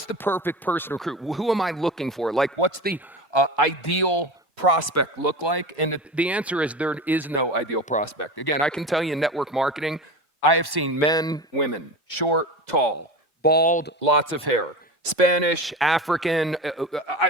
what's the perfect person to recruit? Who am I looking for? Like, what's the ideal prospect look like? And the answer is there is no ideal prospect. Again, I can tell you in network marketing, I have seen men, women, short, tall, bald, lots of hair, Spanish, African,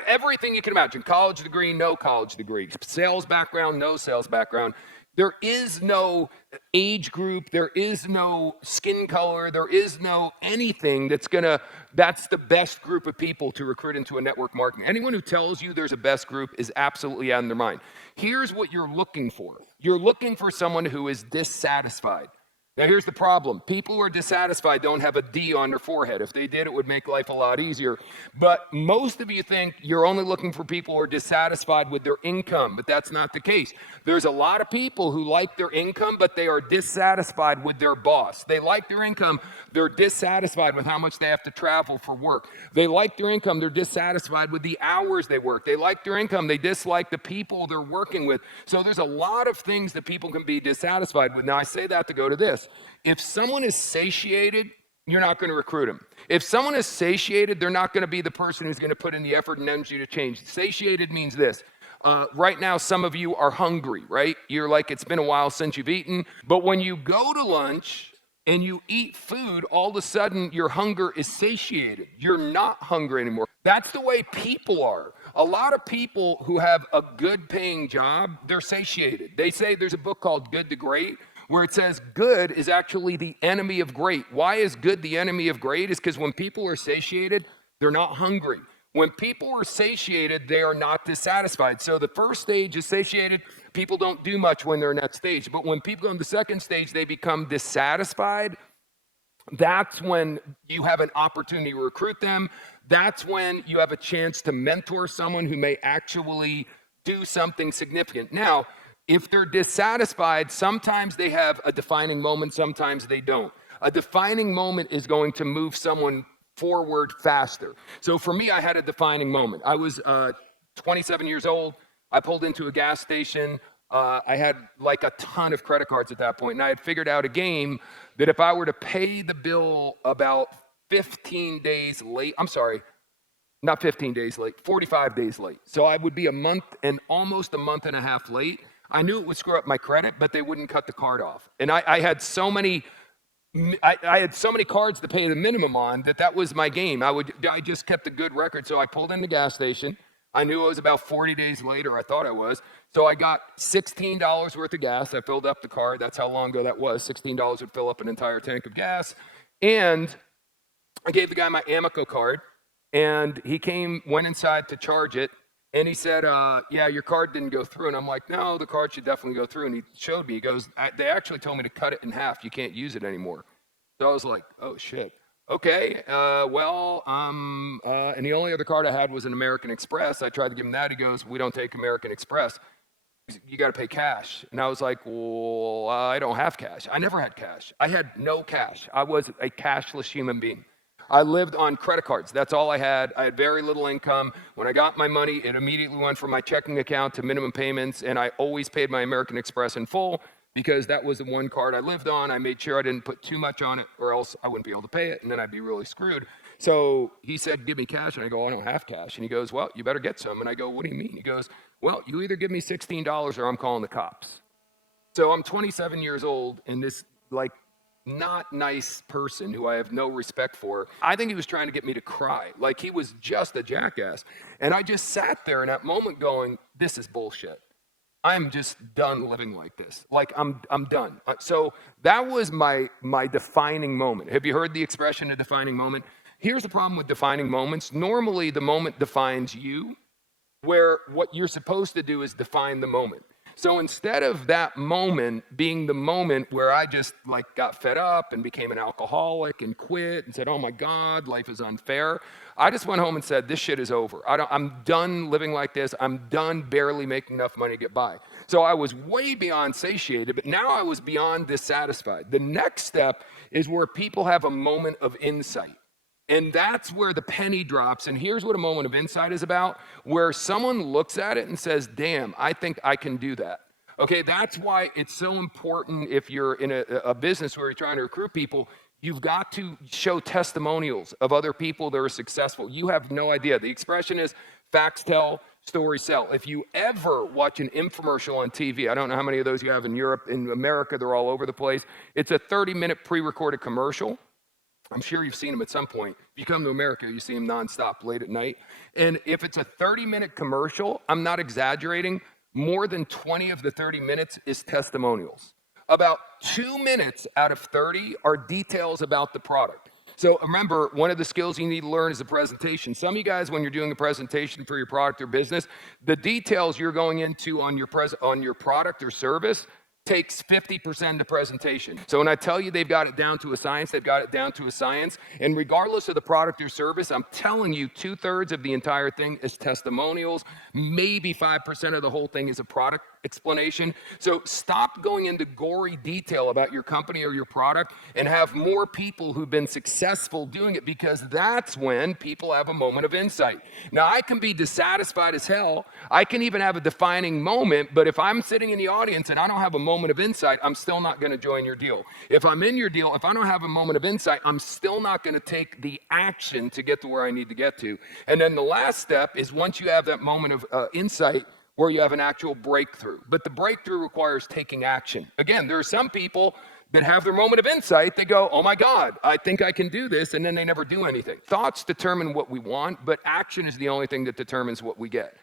everything you can imagine. College degree, no college degree. Sales background, no sales background. There is no age group. There is no skin color. There is no anything that's the best group of people to recruit into a network marketing. Anyone who tells you there's a best group is absolutely out of their mind. Here's what you're looking for. You're looking for someone who is dissatisfied. Now, here's the problem. People who are dissatisfied don't have a D on their forehead. If they did, it would make life a lot easier. But most of you think you're only looking for people who are dissatisfied with their income, but that's not the case. There's a lot of people who like their income, but they are dissatisfied with their boss. They like their income. They're dissatisfied with how much they have to travel for work. They like their income. They're dissatisfied with the hours they work. They like their income. They dislike the people they're working with. So there's a lot of things that people can be dissatisfied with. Now, I say that to go to this. If someone is satiated, you're not going to recruit them. If someone is satiated, they're not going to be the person who's going to put in the effort and energy to change. Satiated means this. Right now, some of you are hungry, right? You're like, it's been a while since you've eaten. But when you go to lunch and you eat food, all of a sudden your hunger is satiated. You're not hungry anymore. That's the way people are. A lot of people who have a good paying job, they're satiated. They say there's a book called Good to Great, where it says good is actually the enemy of great. Why is good the enemy of great? Is because when people are satiated, they're not hungry. When people are satiated, they are not dissatisfied. So the first stage is satiated. People don't do much when they're in that stage. But when people go in the second stage, they become dissatisfied. That's when you have an opportunity to recruit them. That's when you have a chance to mentor someone who may actually do something significant. Now, if they're dissatisfied, sometimes they have a defining moment, sometimes they don't. A defining moment is going to move someone forward faster. So for me, I had a defining moment. I was 27 years old. I pulled into a gas station. I had like a ton of credit cards at that point, and I had figured out a game that if I were to pay the bill about 15 days late, not 15 days late, 45 days late. So I would be almost a month and a half late. I knew it would screw up my credit, but they wouldn't cut the card off. And I had so many cards to pay the minimum on that was my game. I just kept a good record. So I pulled in the gas station. I knew it was about 40 days later. I thought I was. So I got $16 worth of gas. I filled up the card. That's how long ago that was. $16 would fill up an entire tank of gas. And I gave the guy my Amico card. And he went inside to charge it. And he said, yeah, your card didn't go through. And I'm like, no, the card should definitely go through. And he showed me. He goes, they actually told me to cut it in half. You can't use it anymore. So I was like, oh, shit. Okay, and the only other card I had was an American Express. I tried to give him that. He goes, we don't take American Express. You got to pay cash. And I was like, well, I don't have cash. I never had cash. I had no cash. I was a cashless human being. I lived on credit cards. That's all I had. I had very little income. When I got my money, it immediately went from my checking account to minimum payments, and I always paid my American Express in full because that was the one card I lived on. I made sure I didn't put too much on it or else I wouldn't be able to pay it, and then I'd be really screwed. So he said, give me cash, and I go, I don't have cash. And he goes, well, you better get some. And I go, what do you mean? He goes, well, you either give me $16 or I'm calling the cops. So I'm 27 years old, and this, not nice person who I have no respect for, I think he was trying to get me to cry. Like he was just a jackass. And I just sat there in that moment going, this is bullshit. I'm just done living like this. Like I'm done. So that was my defining moment. Have you heard the expression a defining moment? Here's the problem with defining moments. Normally the moment defines you, where what you're supposed to do is define the moment. So instead of that moment being the moment where I just got fed up and became an alcoholic and quit and said, oh my God, life is unfair, I just went home and said, this shit is over. I'm done living like this. I'm done barely making enough money to get by. So I was way beyond satiated, but now I was beyond dissatisfied. The next step is where people have a moment of insight. And that's where the penny drops. And here's what a moment of insight is about, where someone looks at it and says, damn, I think I can do that. Okay, that's why it's so important if you're in a business where you're trying to recruit people, You've got to show testimonials of other people that are successful. You have no idea. The expression is facts tell, stories sell. If you ever watch an infomercial on TV, I don't know how many of those you have in Europe, in America, they're all over the place. It's a 30-minute pre-recorded commercial. I'm sure you've seen them at some point. If you come to America, you see them nonstop late at night. And if it's a 30-minute commercial, I'm not exaggerating, more than 20 of the 30 minutes is testimonials. About 2 minutes out of 30 are details about the product. So remember, one of the skills you need to learn is a presentation. Some of you guys, when you're doing a presentation for your product or business, the details you're going into on your product or service takes 50% of the presentation. So when I tell you they've got it down to a science, they've got it down to a science. And regardless of the product or service, I'm telling you 2/3 of the entire thing is testimonials. Maybe 5% of the whole thing is a product explanation. So stop going into gory detail about your company or your product and have more people who've been successful doing it, because that's when people have a moment of insight. Now, I can be dissatisfied as hell. I can even have a defining moment, but if I'm sitting in the audience and I don't have a moment of insight, I'm still not going to join your deal. If I'm in your deal, if I don't have a moment of insight, I'm still not going to take the action to get to where I need to get to. And then the last step is, once you have that moment of insight, where you have an actual breakthrough. But the breakthrough requires taking action. Again, there are some people that have their moment of insight. They go, oh my God, I think I can do this, and then they never do anything. Thoughts determine what we want, but action is the only thing that determines what we get.